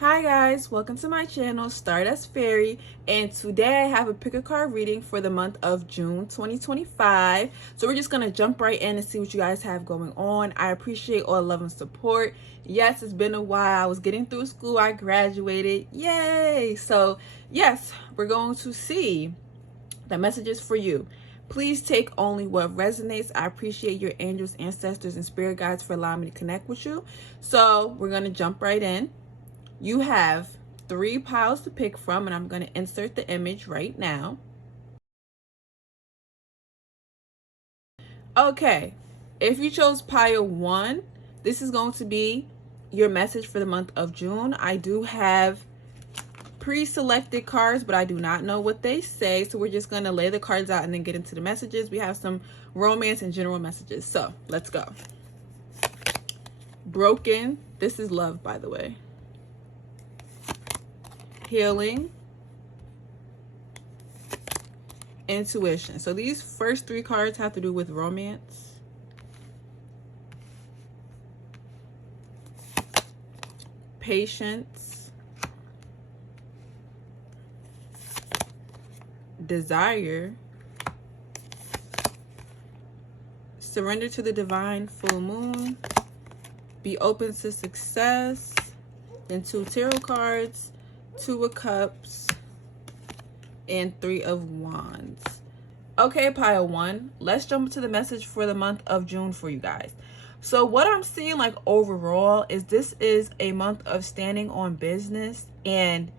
Hi guys, welcome to my channel, Stardust Fairy, and today I have a pick a card reading for the month of June 2025. So we're just going to jump right in and see what you guys have going on. I appreciate all the love and support. Yes, it's been a while. I was getting through school. I graduated. Yay! So yes, we're going to see the messages for you. Please take only what resonates. I appreciate your angels, ancestors, and spirit guides for allowing me to connect with you. So we're going to jump right in. You have 3 piles to pick from, and I'm going to insert the image right now. Okay, if you chose pile 1, this is going to be your message for the month of June. I do have pre-selected cards, but I do not know what they say, so we're just going to lay the cards out and then get into the messages. We have some romance and general messages, so let's go. Broken. This is love, by the way. Healing, intuition. So these first 3 cards have to do with romance. Patience, desire, surrender to the divine full moon, be open to success. Then 2 tarot cards, 2 of Cups, and 3 of Wands. Okay, pile 1, let's jump into the message for the month of June for you guys. So what I'm seeing, like, overall is this is a month of standing on business and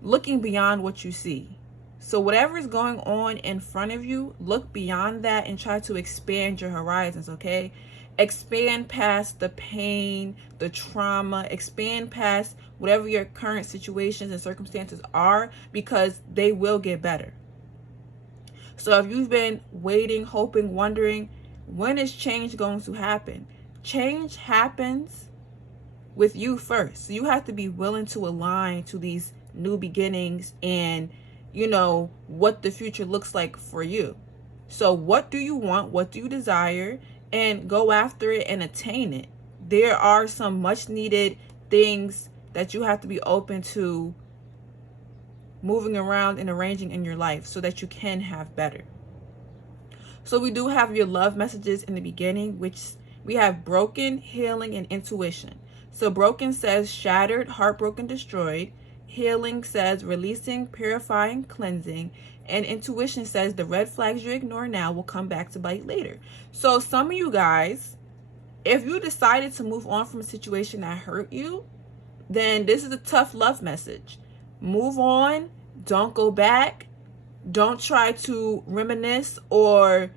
looking beyond what you see. So whatever is going on in front of you, look beyond that and try to expand your horizons, okay? Expand past the pain, the trauma, expand past whatever your current situations and circumstances are, because they will get better. So if you've been waiting, hoping, wondering, when is change going to happen? Change happens with you first. So you have to be willing to align to these new beginnings and, you know, what the future looks like for you. So what do you want? What do you desire? And go after it and attain it. There are some much needed things that you have to be open to moving around and arranging in your life so that you can have better. So we do have your love messages in the beginning, which we have broken, healing, and intuition. So broken says shattered, heartbroken, destroyed. Healing says releasing, purifying, cleansing. And intuition says the red flags you ignore now will come back to bite later. So some of you guys, if you decided to move on from a situation that hurt you, then this is a tough love message. Move on. Don't go back. Don't try to reminisce or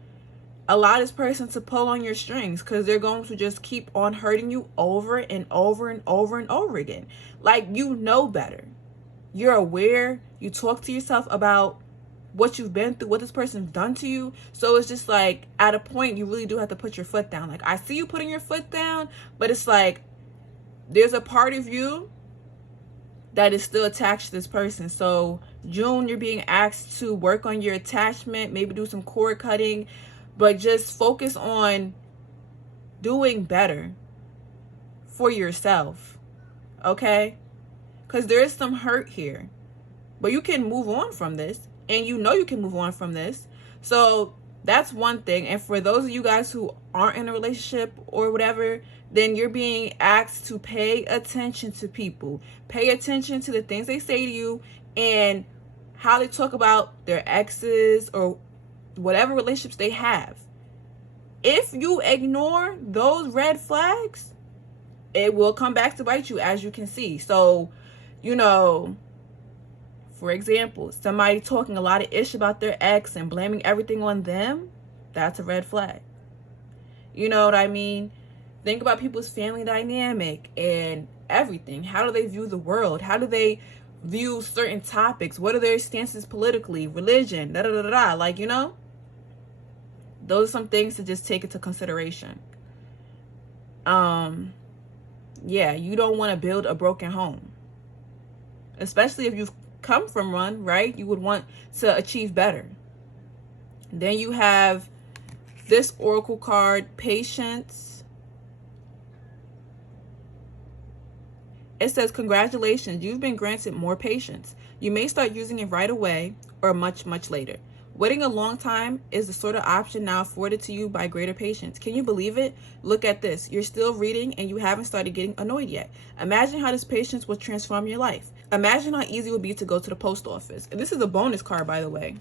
allow this person to pull on your strings, because they're going to just keep on hurting you over and over and over and over again. Like, you know better. You're aware. You talk to yourself about what you've been through, what this person's done to you. So it's just like, at a point, you really do have to put your foot down. Like, I see you putting your foot down, but it's like, there's a part of you that is still attached to this person. So June, you're being asked to work on your attachment, maybe do some cord cutting, but just focus on doing better for yourself, okay? Because there is some hurt here, but you can move on from this, and you know you can move on from this. So that's one thing. And for those of you guys who aren't in a relationship or whatever, then you're being asked to pay attention to people. Pay attention to the things they say to you and how they talk about their exes or whatever relationships they have. If you ignore those red flags, it will come back to bite you, as you can see. So, you know, for example, somebody talking a lot of ish about their ex and blaming everything on them, that's a red flag. You know what I mean? Think about people's family dynamic and everything. How do they view the world? How do they view certain topics? What are their stances politically, religion, da da da da? Like, you know, those are some things to just take into consideration. Yeah, you don't want to build a broken home, especially if you've come from one, right? You would want to achieve better. Then you have this oracle card, patience, It says, congratulations, you've been granted more patience. You may start using it right away or much, much later. Waiting a long time is the sort of option now afforded to you by greater patience. Can you believe it? Look at this. You're still reading and you haven't started getting annoyed yet. Imagine how this patience will transform your life. Imagine how easy it would be to go to the post office. And this is a bonus card, by the way.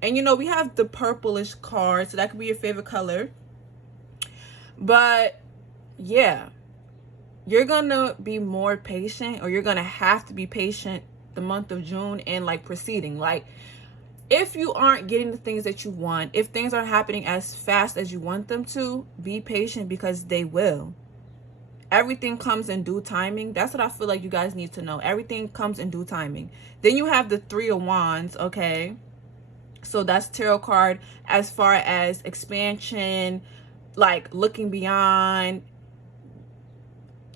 And you know, we have the purplish card, so that could be your favorite color. But yeah, you're gonna be more patient, or you're gonna have to be patient the month of June and like proceeding. Like, if you aren't getting the things that you want, if things aren't happening as fast as you want them to, be patient, because they will. Everything comes in due timing. That's what I feel like you guys need to know. Everything comes in due timing. Then you have the Three of Wands, okay? So that's tarot card as far as expansion, like looking beyond,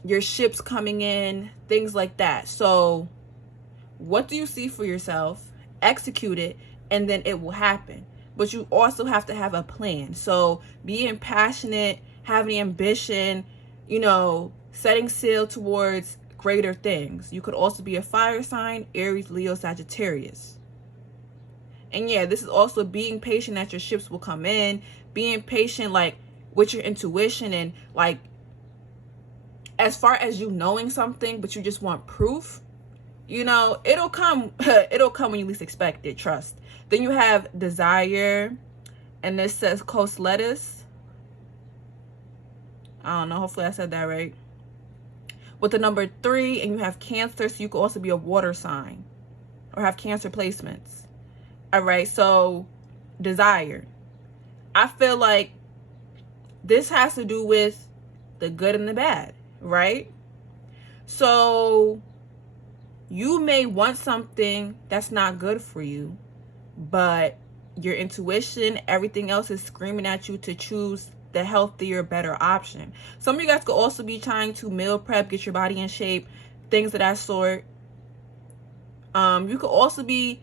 your ships coming in, things like that. So what do you see for yourself? Execute it, and then it will happen. But you also have to have a plan. So being passionate, having ambition, you know, setting sail towards greater things. You could also be a fire sign, Aries, Leo, Sagittarius. And yeah, this is also being patient that your ships will come in, being patient like with your intuition, and like as far as you knowing something, but you just want proof, you know, it'll come. It'll come when you least expect it, trust. Then you have Desire, and this says Coast Lettuce. I don't know, hopefully I said that right. With the number 3, and you have Cancer, so you could also be a water sign or have Cancer placements. All right, so Desire. I feel like this has to do with the good and the bad, right? So you may want something that's not good for you, but your intuition, everything else is screaming at you to choose the healthier, better option. Some of you guys could also be trying to meal prep, get your body in shape, things of that sort. You could also be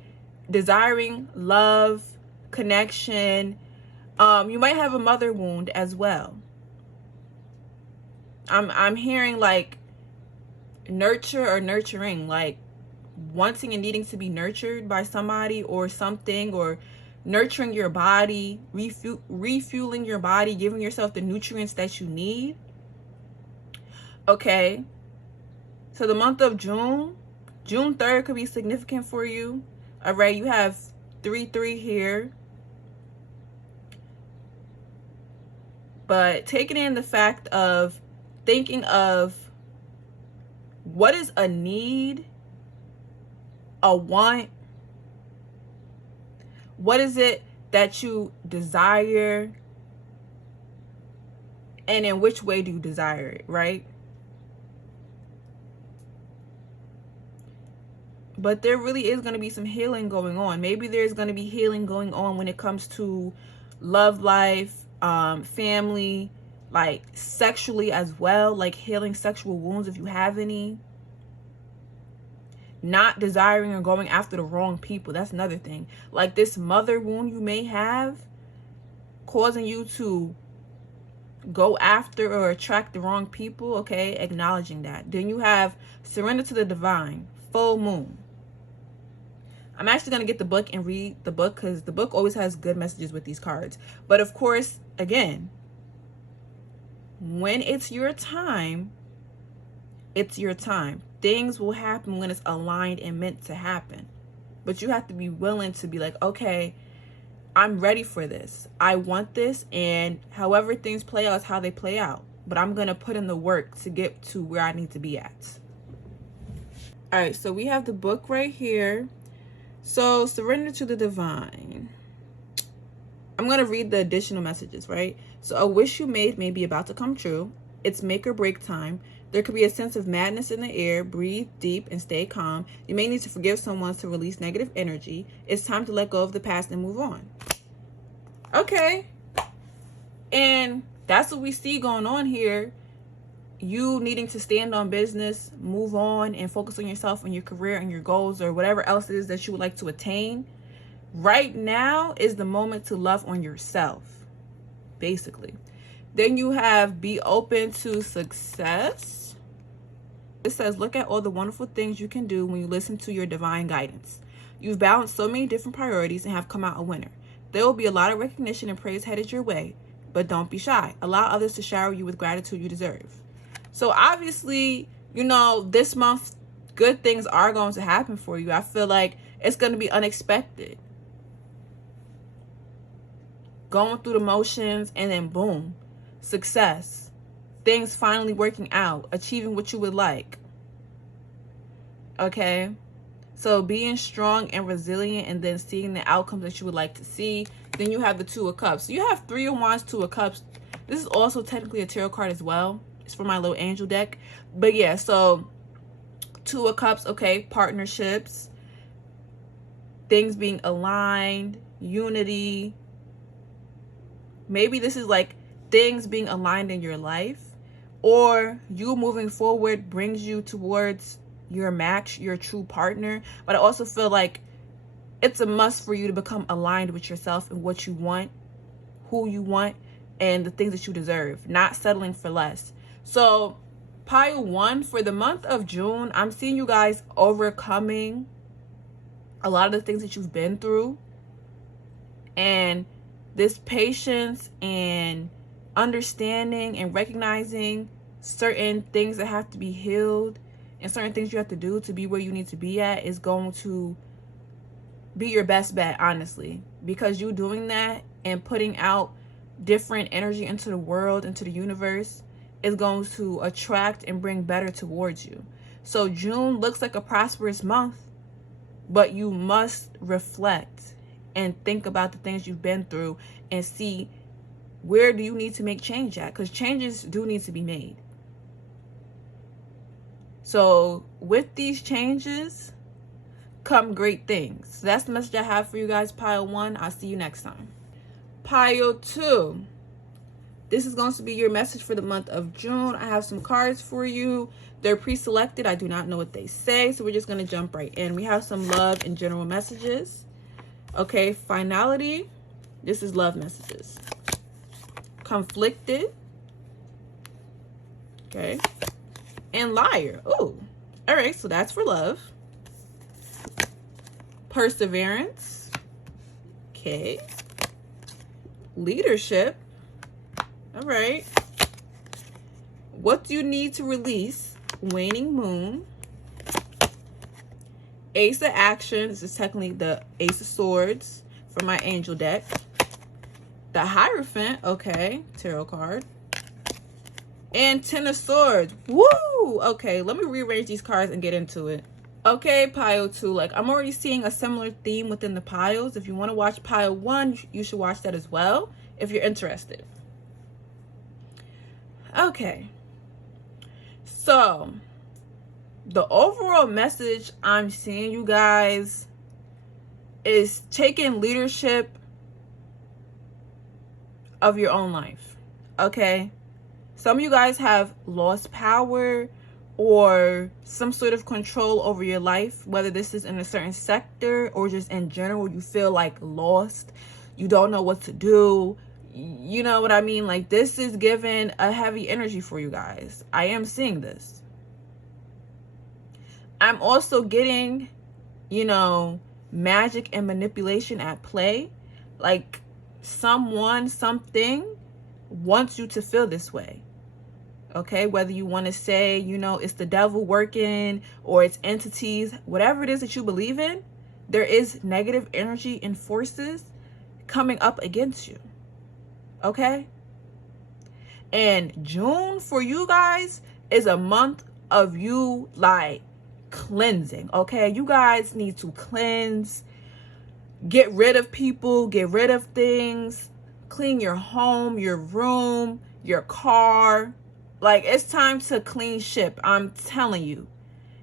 desiring love, connection. You might have a mother wound as well. I'm hearing like nurture or nurturing, like wanting and needing to be nurtured by somebody or something, or nurturing your body, refueling your body, giving yourself the nutrients that you need. Okay, so the month of June 3rd could be significant for you. All right, you have 3-3 here, but taking in the fact of thinking of what is a need, a want, what is it that you desire, and in which way do you desire it, right? But there really is going to be some healing going on. Maybe there's going to be healing going on when it comes to love life, family, like sexually as well, like healing sexual wounds if you have any. Not desiring or going after the wrong people. That's another thing. Like this mother wound you may have, causing you to go after or attract the wrong people. Okay, acknowledging that. Then you have surrender to the divine, full moon. I'm actually going to get the book and read the book, because the book always has good messages with these cards. But of course, again, when it's your time, it's your time. Things will happen when it's aligned and meant to happen. But you have to be willing to be like, okay, I'm ready for this. I want this, and however things play out is how they play out. But I'm going to put in the work to get to where I need to be at. All right, so we have the book right here. So surrender to the divine. I'm going to read the additional messages, right? So a wish you made may be about to come true. It's make or break time. There could be a sense of madness in the air. Breathe deep and stay calm. You may need to forgive someone to release negative energy. It's time to let go of the past and move on. Okay. And that's what we see going on here. You needing to stand on business, move on, and focus on yourself and your career and your goals, or whatever else it is that you would like to attain. Right now is the moment to love on yourself, basically. Then you have be open to success. It says, look at all the wonderful things you can do when you listen to your divine guidance. You've balanced so many different priorities and have come out a winner. There will be a lot of recognition and praise headed your way, but don't be shy. Allow others to shower you with gratitude you deserve. So obviously, you know, this month, good things are going to happen for you. I feel like it's going to be unexpected. Going through the motions and then boom, success. Things finally working out, achieving what you would like. Okay? So being strong and resilient and then seeing the outcomes that you would like to see. Then you have the Two of Cups. So you have Three of Wands, Two of Cups. This is also technically a tarot card as well. It's for my little angel deck. But yeah, so Two of Cups, okay, partnerships, things being aligned, unity. Maybe this is like things being aligned in your life, or you moving forward brings you towards your match, your true partner. But I also feel like it's a must for you to become aligned with yourself and what you want, who you want, and the things that you deserve, not settling for less. So pile 1, for the month of June, I'm seeing you guys overcoming a lot of the things that you've been through, and this patience and understanding and recognizing certain things that have to be healed and certain things you have to do to be where you need to be at is going to be your best bet, honestly, because you doing that and putting out different energy into the world, into the universe, is going to attract and bring better towards you. So June looks like a prosperous month, but you must reflect and think about the things you've been through and see where do you need to make change at, because changes do need to be made. So with these changes come great things. So that's the message I have for you guys, pile 1. I'll see you next time. Pile 2. This is going to be your message for the month of June. I have some cards for you. They're pre-selected. I do not know what they say, so we're just going to jump right in. We have some love and general messages. Okay, finality. This is love messages. Conflicted. Okay. And liar. Ooh. All right, so that's for love. Perseverance. Okay. Leadership. All right. What do you need to release? Waning moon. Ace of Action. This is technically the Ace of Swords for my angel deck. The Hierophant. Okay. Tarot card. And Ten of Swords. Woo! Okay, let me rearrange these cards and get into it. Okay, pile 2. Like, I'm already seeing a similar theme within the piles. If you want to watch pile 1, you should watch that as well if you're interested. Okay. So, the overall message I'm seeing, you guys, is taking leadership of your own life. Okay? Some of you guys have lost power or some sort of control over your life, whether this is in a certain sector or just in general. You feel like lost. You don't know what to do. You know what I mean? Like, this is giving a heavy energy for you guys. I am seeing this. I'm also getting, you know, magic and manipulation at play. Like, someone, something wants you to feel this way. Okay, whether you want to say, you know, it's the devil working or it's entities, whatever it is that you believe in, there is negative energy and forces coming up against you. Okay? And June for you guys is a month of you, like, cleansing. Okay? You guys need to cleanse, get rid of people, get rid of things, clean your home, your room, your car. Like, it's time to clean ship, I'm telling you.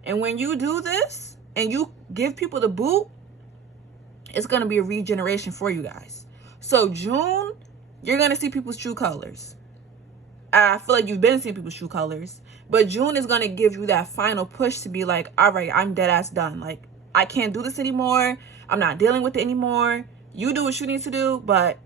And when you do this and you give people the boot, it's going to be a regeneration for you guys. So June, you're going to see people's true colors. I feel like you've been seeing people's true colors. But June is going to give you that final push to be like, all right, I'm dead ass done. Like, I can't do this anymore. I'm not dealing with it anymore. You do what you need to do, but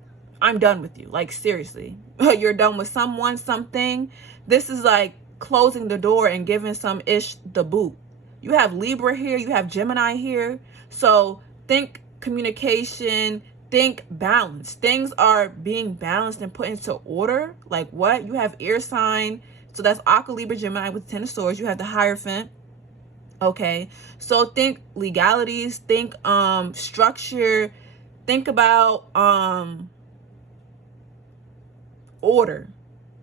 I'm done with you. Like, seriously. You're done with someone, something. This is like closing the door and giving some ish the boot. You have Libra here, you have Gemini here. So think communication, think balance. Things are being balanced and put into order. Like what? You have air sign. So that's Aqua, Libra, Gemini with the Ten of Swords. You have the Hierophant. Okay. So think legalities, think structure, think about order.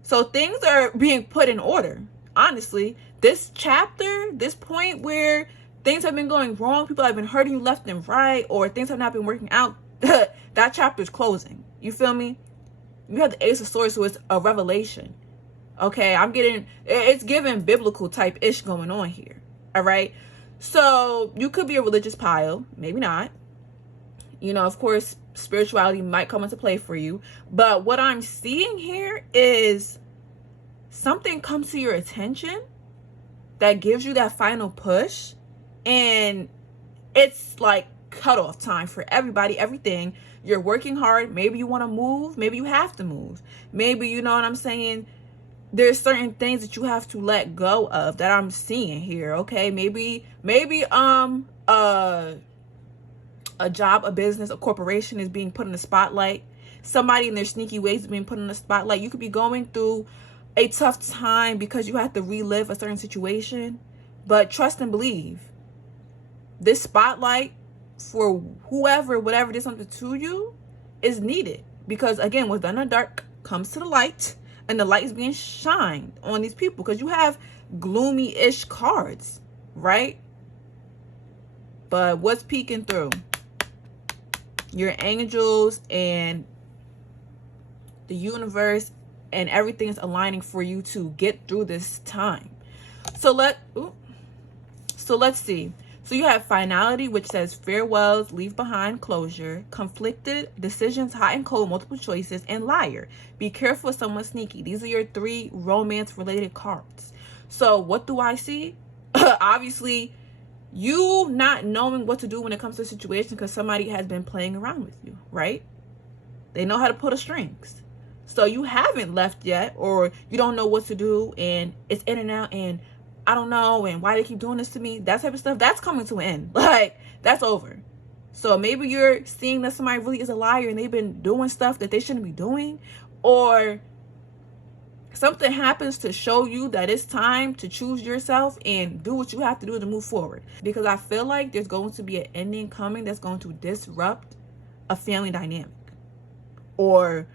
So things are being put in order. Honestly, this chapter, this point where things have been going wrong, people have been hurting you left and right, or things have not been working out, that chapter is closing. You feel me? You have the Ace of Swords, so it's a revelation. Okay, it's giving biblical type ish going on here. All right. So you could be a religious pile, maybe not. You know, of course, spirituality might come into play for you. But what I'm seeing here is something comes to your attention that gives you that final push. And it's like cutoff time for everybody, everything. You're working hard. Maybe you want to move. Maybe you have to move. Maybe, you know what I'm saying? There's certain things that you have to let go of that I'm seeing here. Okay. Maybe a job, a business, a corporation is being put in the spotlight. Somebody in their sneaky ways is being put in the spotlight. You could be going through a tough time because you have to relive a certain situation. But trust and believe, this spotlight for whoever, whatever did something to you is needed. Because again, what's done in the dark comes to the light. And the light is being shined on these people. Because you have gloomy-ish cards, right? But what's peeking through? Your angels and the universe and everything is aligning for you to get through this time. So let's see. So you have finality, which says farewells, leave behind, closure, conflicted, decisions, hot and cold, multiple choices, and liar. Be careful of someone sneaky. These are your 3 romance-related cards. So what do I see? Obviously, you not knowing what to do when it comes to a situation because somebody has been playing around with you, right? They know how to pull the strings. So you haven't left yet, or you don't know what to do, and it's in and out, and I don't know, and why they keep doing this to me, that type of stuff, that's coming to an end. Like, that's over. So maybe you're seeing that somebody really is a liar and they've been doing stuff that they shouldn't be doing, or something happens to show you that it's time to choose yourself and do what you have to do to move forward. Because I feel like there's going to be an ending coming that's going to disrupt a family dynamic, or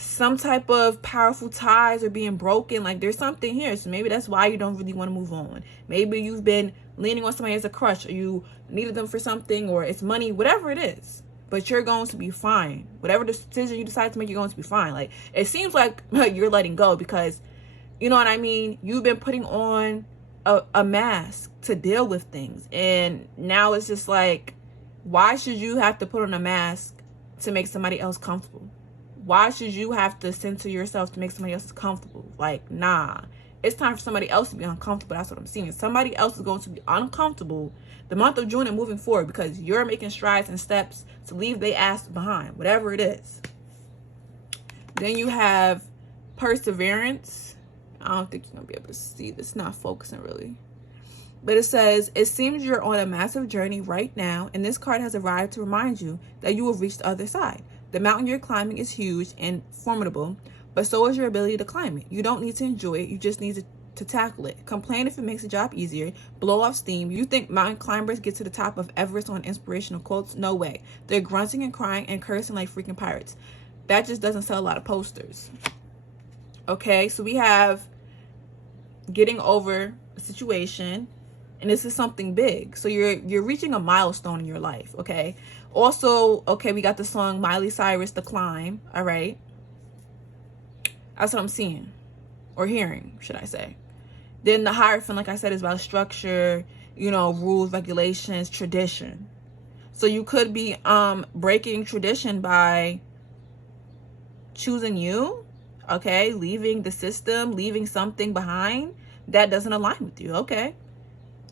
some type of powerful ties are being broken. Like, there's something here. So maybe that's why you don't really want to move on. Maybe you've been leaning on somebody as a crush, or you needed them for something, or it's money, whatever it is. But you're going to be fine. Whatever decision you decide to make, you're going to be fine. Like, it seems like you're letting go because, you know what I mean? You've been putting on a mask to deal with things. And now it's just like, why should you have to put on a mask to make somebody else comfortable? Why should you have to censor yourself to make somebody else comfortable? Like, nah. It's time for somebody else to be uncomfortable. That's what I'm seeing. Somebody else is going to be uncomfortable the month of June and moving forward because you're making strides and steps to leave their ass behind, whatever it is. Then you have perseverance. I don't think you're going to be able to see this. Not focusing really. But it says, it seems you're on a massive journey right now, and this card has arrived to remind you that you will reach the other side. The mountain you're climbing is huge and formidable, but so is your ability to climb it. You don't need to enjoy it. You just need to tackle it. Complain if it makes the job easier. Blow off steam. You think mountain climbers get to the top of Everest on inspirational quotes? No way. They're grunting and crying and cursing like freaking pirates. That just doesn't sell a lot of posters. Okay, so we have getting over a situation, and this is something big. So you're reaching a milestone in your life, okay? Also, okay, we got the song Miley Cyrus, The Climb, all right? That's what I'm seeing, or hearing, should I say. Then the Hierophant, like I said, is about structure, you know, rules, regulations, tradition. So you could be breaking tradition by choosing you, okay? Leaving the system, leaving something behind that doesn't align with you, okay?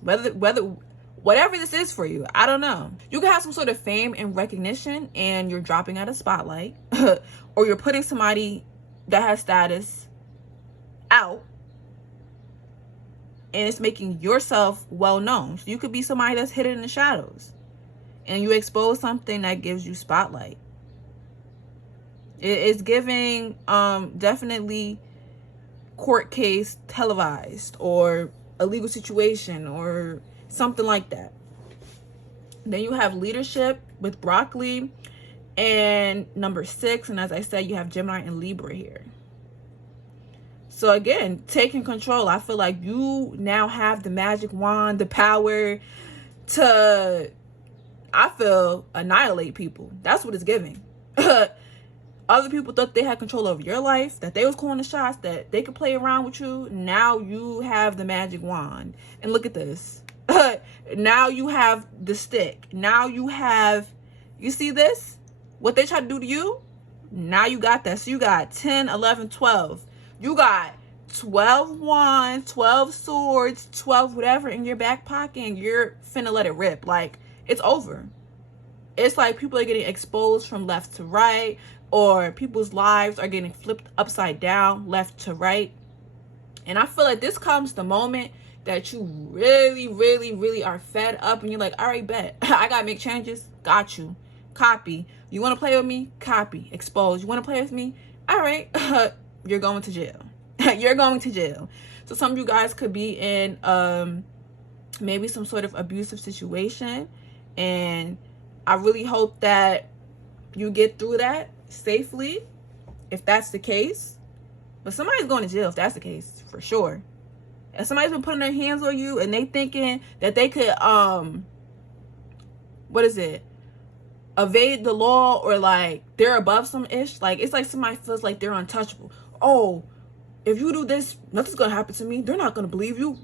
Whatever this is for you, I don't know. You can have some sort of fame and recognition and you're dropping out of spotlight or you're putting somebody that has status out and it's making yourself well known. So you could be somebody that's hidden in the shadows, and you expose something that gives you spotlight. It's giving definitely court case televised, or a legal situation, or something like that. Then you have leadership with broccoli and number 6, and as I said, you have Gemini and Libra here. So again, taking control. I feel like you now have the magic wand, the power to, I feel, annihilate people. That's what it's giving. Other people thought they had control over your life, that they was calling the shots, that they could play around with you. Now you have the magic wand. And look at this. Now you have the stick. Now you have, you see this? What they try to do to you? Now you got that. So you got 10, 11, 12. You got 12 wands, 12 swords, 12 whatever in your back pocket, and you're finna let it rip. Like, it's over. It's like people are getting exposed from left to right, or people's lives are getting flipped upside down, left to right. And I feel like this comes the moment that you really, really, really are fed up, and you're like, all right, bet. I gotta make changes. Got you. Copy. You want to play with me? Copy. Expose. You want to play with me? All right. You're going to jail. You're going to jail. So some of you guys could be in maybe some sort of abusive situation, and I really hope that you get through that safely, if that's the case. But somebody's going to jail if that's the case, for sure. And somebody's been putting their hands on you, and they thinking that they could evade the law, or like they're above some ish. Like, it's like somebody feels like they're untouchable. Oh, if you do this, nothing's gonna happen to me. They're not gonna believe you.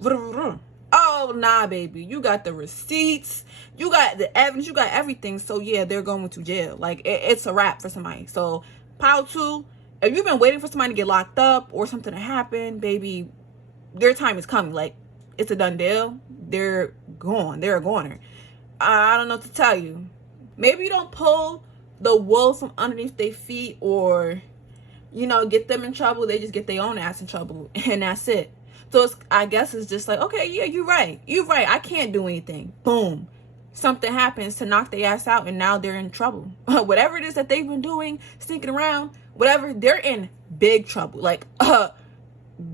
Oh, nah, baby. You got the receipts, you got the evidence, you got everything. So yeah, they're going to jail. Like, it's a wrap for somebody. So pile 2, if you've been waiting for somebody to get locked up or something to happen, baby, their time is coming. Like, it's a done deal. They're gone. They're a goner. I don't know what to tell you. Maybe you don't pull the wool from underneath their feet, or, you know, get them in trouble. They just get their own ass in trouble, and that's it. So I guess it's just like, okay, yeah, you're right. You're right. I can't do anything. Boom. Something happens to knock their ass out, and now they're in trouble. Whatever it is that they've been doing, sneaking around, whatever, they're in big trouble. Like,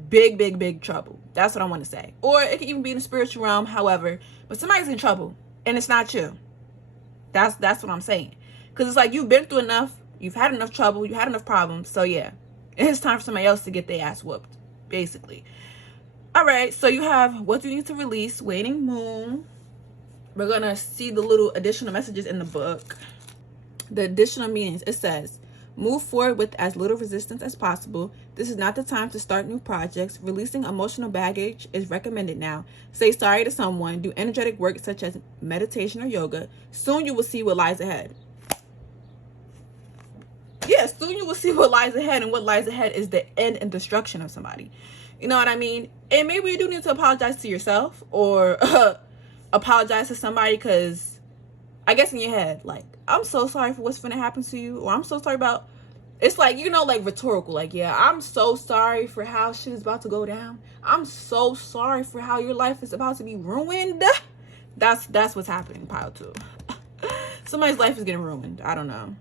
big trouble. That's what I want to say. Or it could even be in the spiritual realm, however. But somebody's in trouble, and it's not you. That's what I'm saying. Because it's like, you've been through enough. You've had enough trouble. You had enough problems. So yeah, it's time for somebody else to get their ass whooped, basically. All right, so you have what you need to release, waning moon. We're going to see the little additional messages in the book. The additional meanings. It says, move forward with as little resistance as possible. This is not the time to start new projects. Releasing emotional baggage is recommended now. Say sorry to someone. Do energetic work such as meditation or yoga. Soon you will see what lies ahead. Yeah, soon you will see what lies ahead, and what lies ahead is the end and destruction of somebody. You know what I mean? And maybe you do need to apologize to yourself, or apologize to somebody, because I guess in your head, like, I'm so sorry for what's going to happen to you, or I'm so sorry about, it's like, you know, like rhetorical, like, yeah, I'm so sorry for how shit is about to go down. I'm so sorry for how your life is about to be ruined. That's what's happening, pile 2. Somebody's life is getting ruined. I don't know.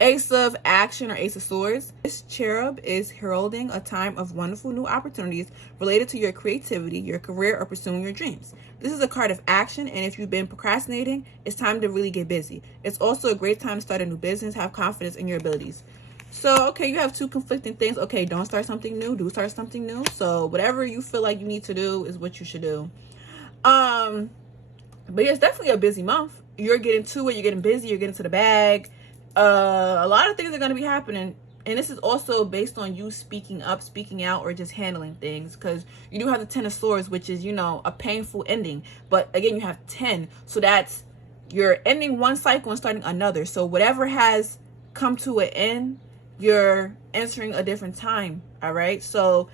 Ace of Action, or Ace of Swords. This cherub is heralding a time of wonderful new opportunities related to your creativity, your career, or pursuing your dreams. This is a card of action, and if you've been procrastinating, it's time to really get busy. It's also a great time to start a new business. Have confidence in your abilities. So, okay, you have 2 conflicting things. Okay, don't start something new. Do start something new. So whatever you feel like you need to do is what you should do. But yeah, it's definitely a busy month. You're getting to it. You're getting busy. You're getting to the bag. A lot of things are going to be happening, and this is also based on you speaking up, speaking out, or just handling things, because you do have the 10 of Swords, which is, you know, a painful ending. But again, you have 10, so that's, you're ending one cycle and starting another. So whatever has come to an end, you're entering a different time. All right, so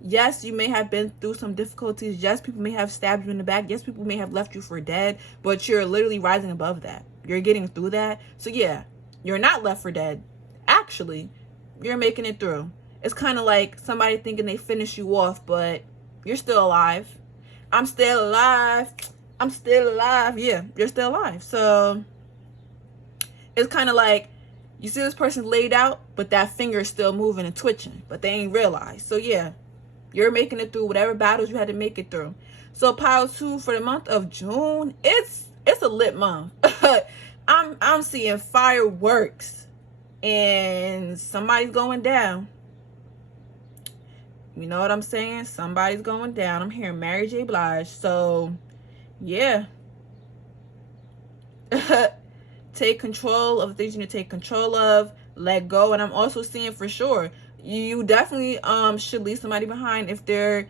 yes, you may have been through some difficulties. Yes, people may have stabbed you in the back. Yes, people may have left you for dead, but you're literally rising above that. You're getting through that. So yeah, you're not left for dead. Actually, you're making it through. It's kind of like somebody thinking they finished you off, but You're still alive. I'm still alive. I'm still alive. Yeah, you're still alive. So it's kind of like you see this person laid out, but that finger is still moving and twitching, but they ain't realized. So yeah, you're making it through whatever battles you had to make it through. So pile 2 for the month of June, it's a lit month. I'm seeing fireworks and somebody's going down. You know what I'm saying? Somebody's going down. I'm hearing Mary J. Blige. So yeah. Take control of the things you need to take control of. Let go. And I'm also seeing for sure you definitely should leave somebody behind if they're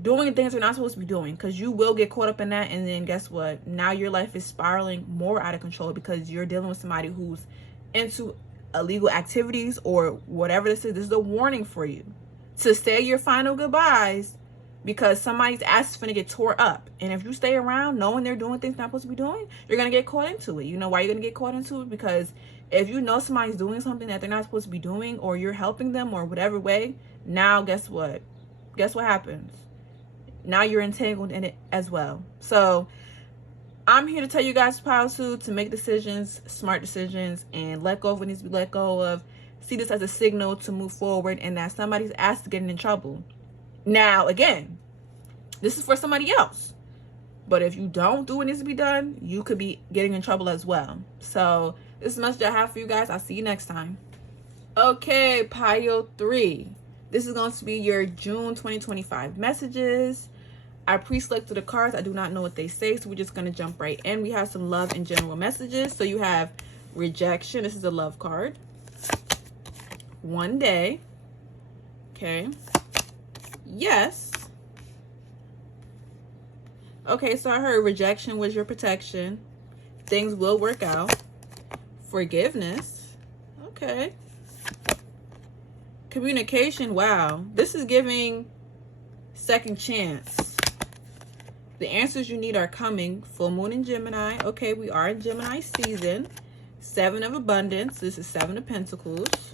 doing things they're not supposed to be doing, because you will get caught up in that. And then guess what? Now your life is spiraling more out of control because you're dealing with somebody who's into illegal activities or whatever this is. This is a warning for you to say your final goodbyes, because somebody's ass is going to get tore up. And if you stay around knowing they're doing things they're not supposed to be doing, you're going to get caught into it. You know why you're going to get caught into it? Because if you know somebody's doing something that they're not supposed to be doing, or you're helping them or whatever way, now guess what? Guess what happens? Now you're entangled in it as well. So I'm here to tell you guys, pile 2, to make decisions, smart decisions, and let go of what needs to be let go of. See this as a signal to move forward, and that somebody's ass is getting in trouble. Now, again, this is for somebody else. But if you don't do what needs to be done, you could be getting in trouble as well. So this is the message I have for you guys. I'll see you next time. Okay, pile 3. This is going to be your June 2025 messages. I pre-selected the cards. I do not know what they say, so we're just going to jump right in. We have some love and general messages. So you have rejection. This is a love card. One day. Okay. Yes. Okay, so I heard rejection was your protection. Things will work out. Forgiveness. Okay. Communication. Wow. This is giving second chance. The answers you need are coming. Full moon in Gemini. Okay, we are in Gemini season. 7 of abundance. This is 7 of pentacles.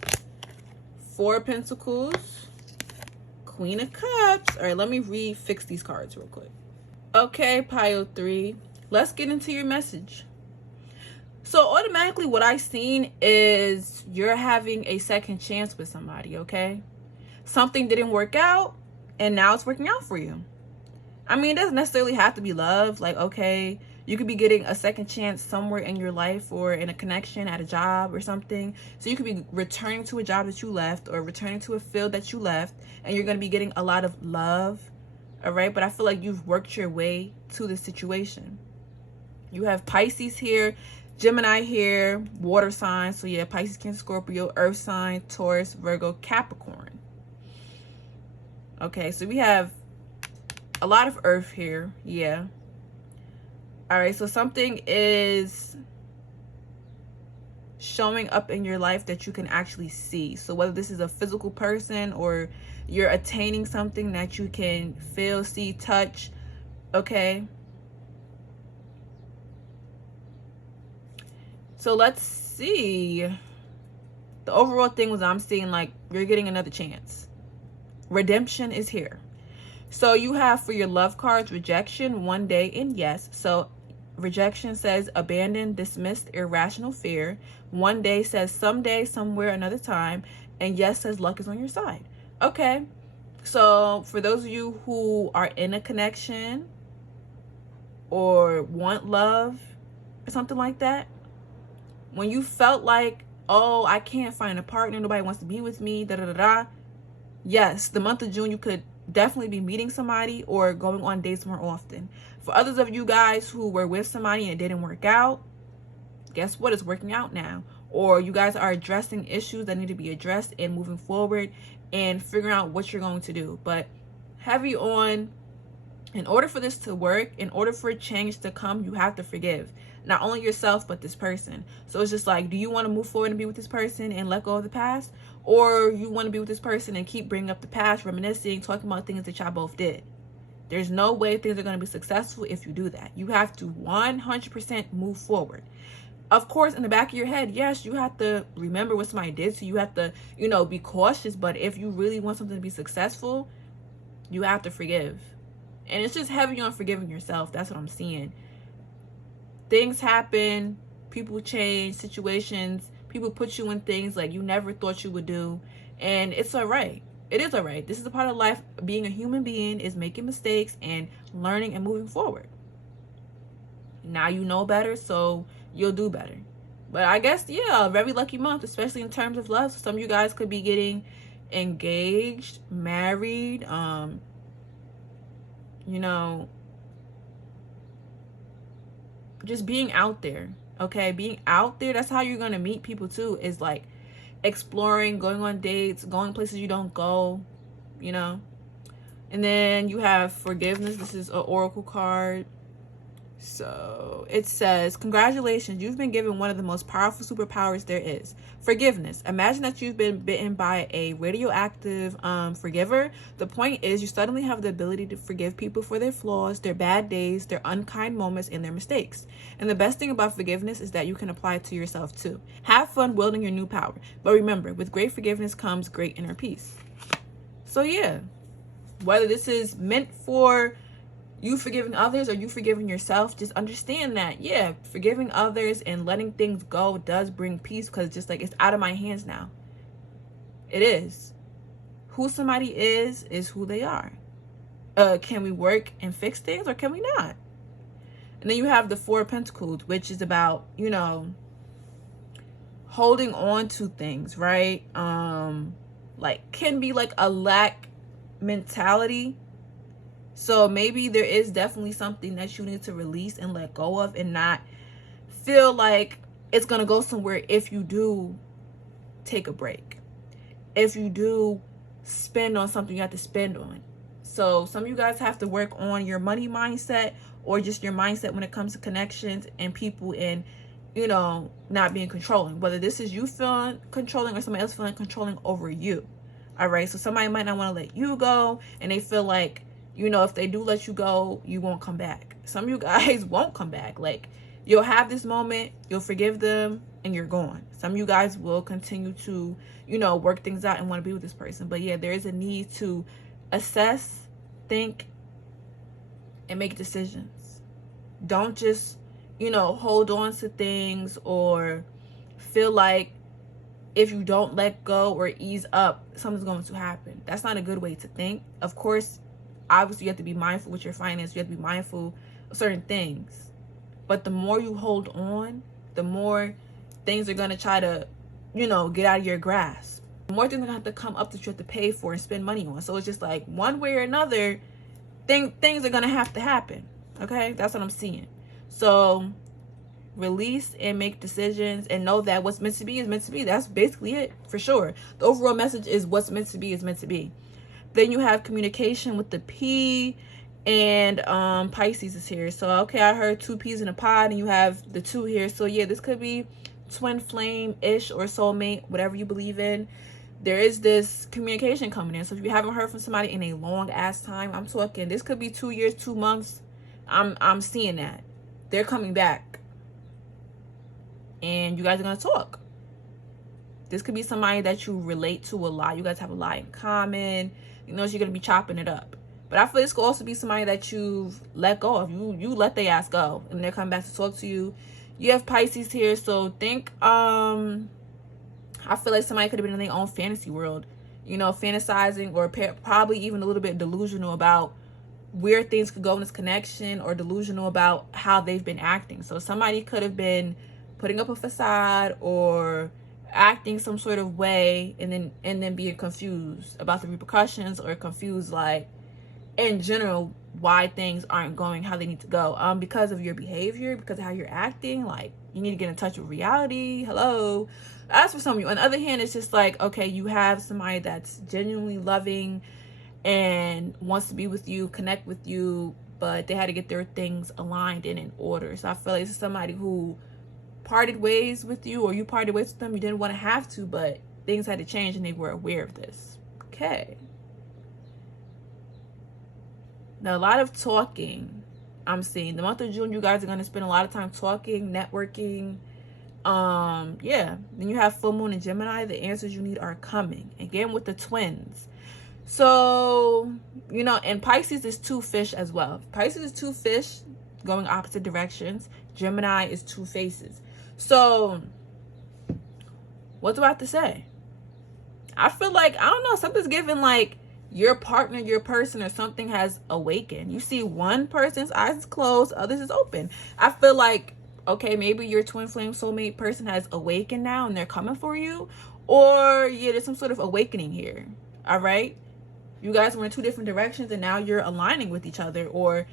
4 of pentacles. Queen of cups. All right, let me fix these cards real quick. Okay, pile 3. Let's get into your message. So automatically what I seen is you're having a second chance with somebody, okay? Something didn't work out and now it's working out for you. I mean, it doesn't necessarily have to be love. Like, okay, you could be getting a second chance somewhere in your life or in a connection at a job or something. So you could be returning to a job that you left or returning to a field that you left, and you're going to be getting a lot of love, all right? But I feel like you've worked your way to this situation. You have Pisces here, Gemini here, water signs. So yeah, Pisces, Cancer, Scorpio, earth sign, Taurus, Virgo, Capricorn. Okay, so we have a lot of earth here. Yeah. All right, so something is showing up in your life that you can actually see. So whether this is a physical person or you're attaining something that you can feel, see, touch, okay? So let's see. The overall thing was I'm seeing like you're getting another chance. Redemption is here. So you have for your love cards, rejection, one day, and yes. So rejection says abandoned, dismissed, irrational fear. One day says someday, somewhere, another time. And yes says luck is on your side. Okay. So for those of you who are in a connection or want love or something like that, when you felt like, oh, I can't find a partner, nobody wants to be with me, yes, the month of June, you could definitely be meeting somebody or going on dates more often. For others of you guys who were with somebody and it didn't work out, guess what? It's working out now. Or you guys are addressing issues that need to be addressed and moving forward and figuring out what you're going to do. But heavy on, in order for this to work, in order for change to come, you have to forgive. Not only yourself, but this person. So it's just like, do you want to move forward and be with this person and let go of the past? Or you want to be with this person and keep bringing up the past, reminiscing, talking about things that y'all both did? There's no way things are going to be successful if you do that. You have to 100% move forward. Of course, in the back of your head, yes, you have to remember what somebody did. So you have to, be cautious. But if you really want something to be successful, You have to forgive. And it's just heavy on forgiving yourself. That's what I'm seeing. Things happen, people change, situations, people put you in things like you never thought you would do. And it's all right. It is all right. This is a part of life. Being a human being is making mistakes and learning and moving forward. Now you know better, so you'll do better. But I guess, yeah, a very lucky month, especially in terms of love. So some of you guys could be getting engaged, married, you know, just being out there. Okay, being out there, that's how you're going to meet people too, is like exploring, going on dates, going places you don't go, you know. And then you have forgiveness. This is an oracle card. So it says, congratulations, you've been given one of the most powerful superpowers there is. Forgiveness. Imagine that you've been bitten by a radioactive forgiver. The point is you suddenly have the ability to forgive people for their flaws, their bad days, their unkind moments, and their mistakes. And the best thing about forgiveness is that you can apply it to yourself too. Have fun wielding your new power. But remember, with great forgiveness comes great inner peace. So yeah, whether this is meant for you forgiving others or you forgiving yourself, just understand that, yeah, forgiving others and letting things go does bring peace, because it's just like, it's out of my hands now. It is. Who somebody is who they are. Can we work and fix things, or can we not? And then you have the Four of Pentacles, which is about, you know, holding on to things, right? Like, can be like a lack mentality. So maybe there is definitely something that you need to release and let go of, and not feel like it's going to go somewhere if you do take a break. If you do spend on something you have to spend on. So some of you guys have to work on your money mindset, or just your mindset when it comes to connections and people, and, you know, not being controlling. Whether this is you feeling controlling or somebody else feeling controlling over you. All right. So somebody might not want to let you go, and they feel like, you know, if they do let you go, you won't come back. Some of you guys won't come back. Like, you'll have this moment, you'll forgive them, and you're gone. Some of you guys will continue to, you know, work things out and want to be with this person. But yeah, there is a need to assess, think, and make decisions. Don't just, you know, hold on to things or feel like if you don't let go or ease up, something's going to happen. That's not a good way to think. Of course, obviously you have to be mindful with your finances. You have to be mindful of certain things. But the more you hold on, the more things are going to try to, you know, get out of your grasp. The more things are going to have to come up that you have to pay for and spend money on. So it's just like, one way or another, things are going to have to happen. Okay? That's what I'm seeing. So release and make decisions, and know that what's meant to be is meant to be. That's basically it, for sure. The overall message is what's meant to be is meant to be. Then you have communication with the P, and Pisces is here. So, okay, I heard two peas in a pod, and you have the two here. So, yeah, this could be twin flame-ish or soulmate, whatever you believe in. There is this communication coming in. So, if you haven't heard from somebody in a long-ass time, I'm talking, this could be 2 years, 2 months. I'm seeing that. They're coming back. And you guys are going to talk. This could be somebody that you relate to a lot. You guys have a lot in common. You know, you're going to be chopping it up. But I feel this could also be somebody that you've let go of. You let their ass go, and they're coming back to talk to you. You have Pisces here, so think, I feel like somebody could have been in their own fantasy world. You know, fantasizing, or probably even a little bit delusional about where things could go in this connection, or delusional about how they've been acting. So somebody could have been putting up a facade or acting some sort of way, and then being confused about the repercussions, or confused, like, in general, why things aren't going how they need to go, because of your behavior, because of how you're acting. Like, you need to get in touch with reality. Hello. As for some of you, on the other hand, it's just like, okay, you have somebody that's genuinely loving and wants to be with you, connect with you, but they had to get their things aligned and in order. So I feel like this is somebody who parted ways with you, or you parted ways with them. You didn't want to have to, but things had to change, and they were aware of this. Okay. Now, a lot of talking I'm seeing. The month of June, you guys are going to spend a lot of time talking, networking. Yeah. Then you have full moon in Gemini. The answers you need are coming. Again, with the twins. So, you know, and Pisces is 2 fish as well. Pisces is 2 fish going opposite directions. Gemini is 2 faces. So, what do I have to say? I feel like, I don't know, something's giving like your partner, your person, or something has awakened. You see one person's eyes is closed, others is open. I feel like, okay, maybe your twin flame soulmate person has awakened now and they're coming for you. Or, yeah, there's some sort of awakening here. All right? You guys were in 2 different directions and now you're aligning with each other. Or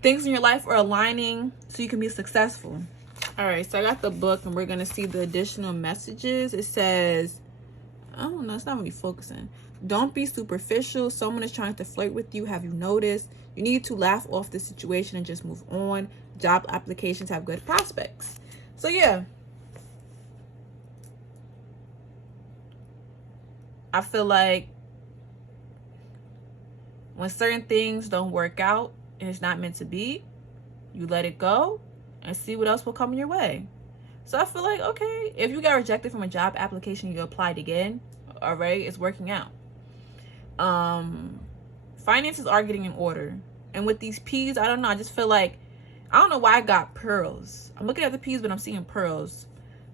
things in your life are aligning so you can be successful. All right, so I got the book and we're going to see the additional messages. It says, I don't know, it's not really focusing. Don't be superficial. Someone is trying to flirt with you. Have you noticed? You need to laugh off the situation and just move on. Job applications have good prospects. So yeah, I feel like when certain things don't work out and it's not meant to be, you let it go and see what else will come your way. So I feel like, okay, if you got rejected from a job application, you applied again, all right, it's working out. Finances are getting in order. And with these P's, I don't know, I just feel like, I don't know why I got pearls. I'm looking at the P's, but I'm seeing pearls.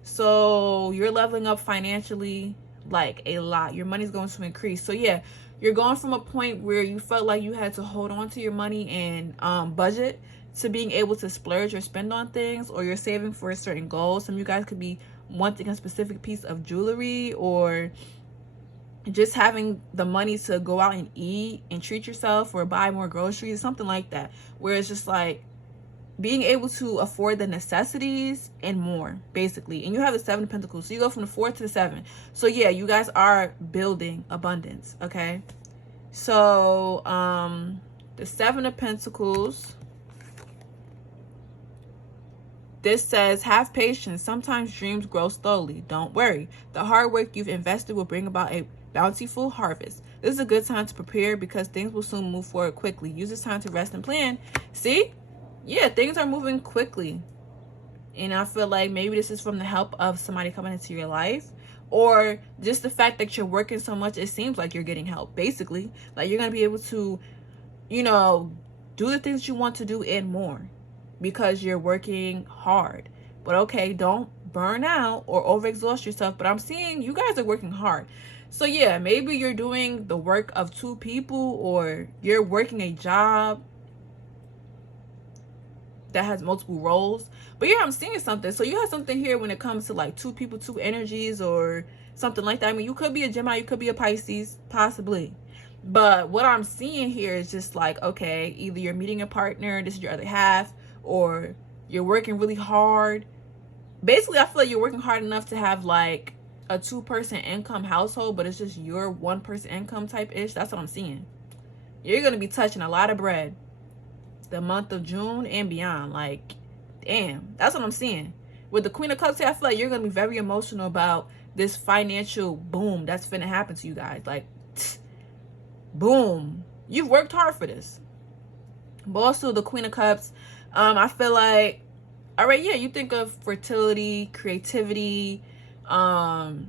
So you're leveling up financially like a lot. Your money's going to increase. So yeah, you're going from a point where you felt like you had to hold on to your money and budget to being able to splurge or spend on things, or you're saving for a certain goal. Some of you guys could be wanting a specific piece of jewelry, or just having the money to go out and eat and treat yourself or buy more groceries, something like that, where it's just like being able to afford the necessities and more, basically. And you have the 7 of Pentacles, so you go from the 4 to the 7. So yeah, you guys are building abundance, okay? So the 7 of Pentacles, this says, have patience. Sometimes dreams grow slowly. Don't worry. The hard work you've invested will bring about a bountiful harvest. This is a good time to prepare because things will soon move forward quickly. Use this time to rest and plan. See? Yeah, things are moving quickly. And I feel like maybe this is from the help of somebody coming into your life, or just the fact that you're working so much, it seems like you're getting help, basically. Like you're going to be able to, you know, do the things you want to do and more, because you're working hard. But okay, don't burn out or overexhaust yourself. But I'm seeing you guys are working hard. So yeah, maybe you're doing the work of 2 people, or you're working a job that has multiple roles. But yeah, I'm seeing something. So you have something here when it comes to like 2 people, 2 energies, or something like that. I mean, you could be a Gemini, you could be a Pisces, possibly. But what I'm seeing here is just like, okay, either you're meeting a partner, this is your other half, or you're working really hard. Basically, I feel like you're working hard enough to have like a 2-person income household, but it's just your 1-person income type ish. That's what I'm seeing. You're going to be touching a lot of bread the month of June and beyond. Like, damn, that's what I'm seeing. With the Queen of Cups here, I feel like you're going to be very emotional about this financial boom that's finna happen to you guys. Like, boom. You've worked hard for this. But also the Queen of Cups, I feel like, all right, yeah, you think of fertility, creativity, heavy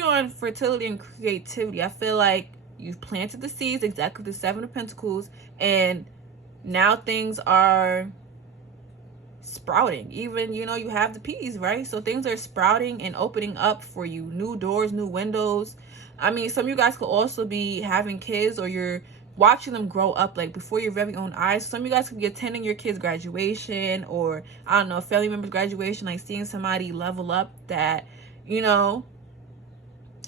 on fertility and creativity. I feel like you've planted the seeds, exactly the 7 of Pentacles, and now things are sprouting. Even, you know, you have the peas, right? So things are sprouting and opening up for you. New doors, new windows. I mean, some of you guys could also be having kids, or you're watching them grow up like before your very own eyes. Some of you guys could be attending your kids' graduation, or I don't know, family members' graduation, like seeing somebody level up that, you know,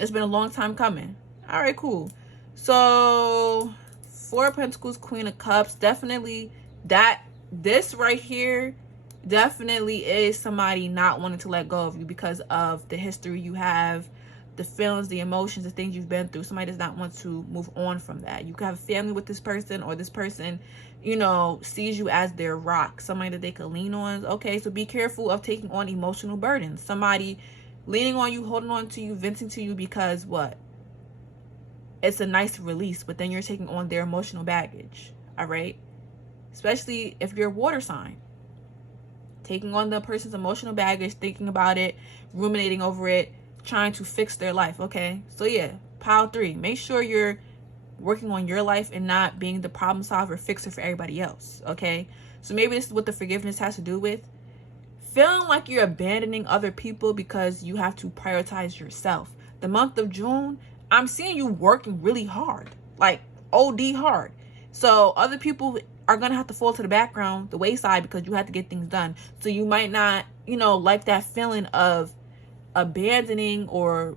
it's been a long time coming. All right, cool. So 4 of Pentacles, Queen of Cups, definitely this right here definitely is somebody not wanting to let go of you because of the history you have, the feelings, the emotions, the things you've been through. Somebody does not want to move on from that. You could have a family with this person, or this person, you know, sees you as their rock, somebody that they could lean on. Okay, so be careful of taking on emotional burdens. Somebody leaning on you, holding on to you, venting to you because what? It's a nice release, but then you're taking on their emotional baggage, all right? Especially if you're a water sign. Taking on the person's emotional baggage, thinking about it, ruminating over it, trying to fix their life, okay? So yeah, Pile 3, make sure you're working on your life and not being the problem solver, fixer for everybody else, okay? So maybe this is what the forgiveness has to do with. Feeling like you're abandoning other people because you have to prioritize yourself. The month of June, I'm seeing you working really hard, like OD hard. So other people are going to have to fall to the background, the wayside, because you have to get things done. So you might not, you know, like that feeling of abandoning or,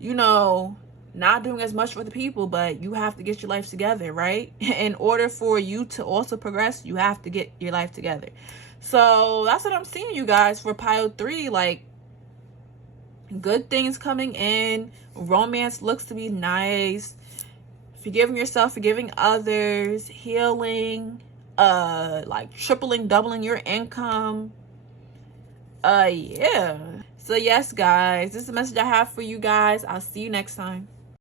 you know, not doing as much for the people, but you have to get your life together, right? In order for you to also progress, you have to get your life together. So that's what I'm seeing, you guys, for pile 3. Like, good things coming in. Romance looks to be nice. Forgiving yourself, forgiving others, healing, like tripling, doubling your income. Yeah. So yes, guys, this is the message I have for you guys. I'll see you next time.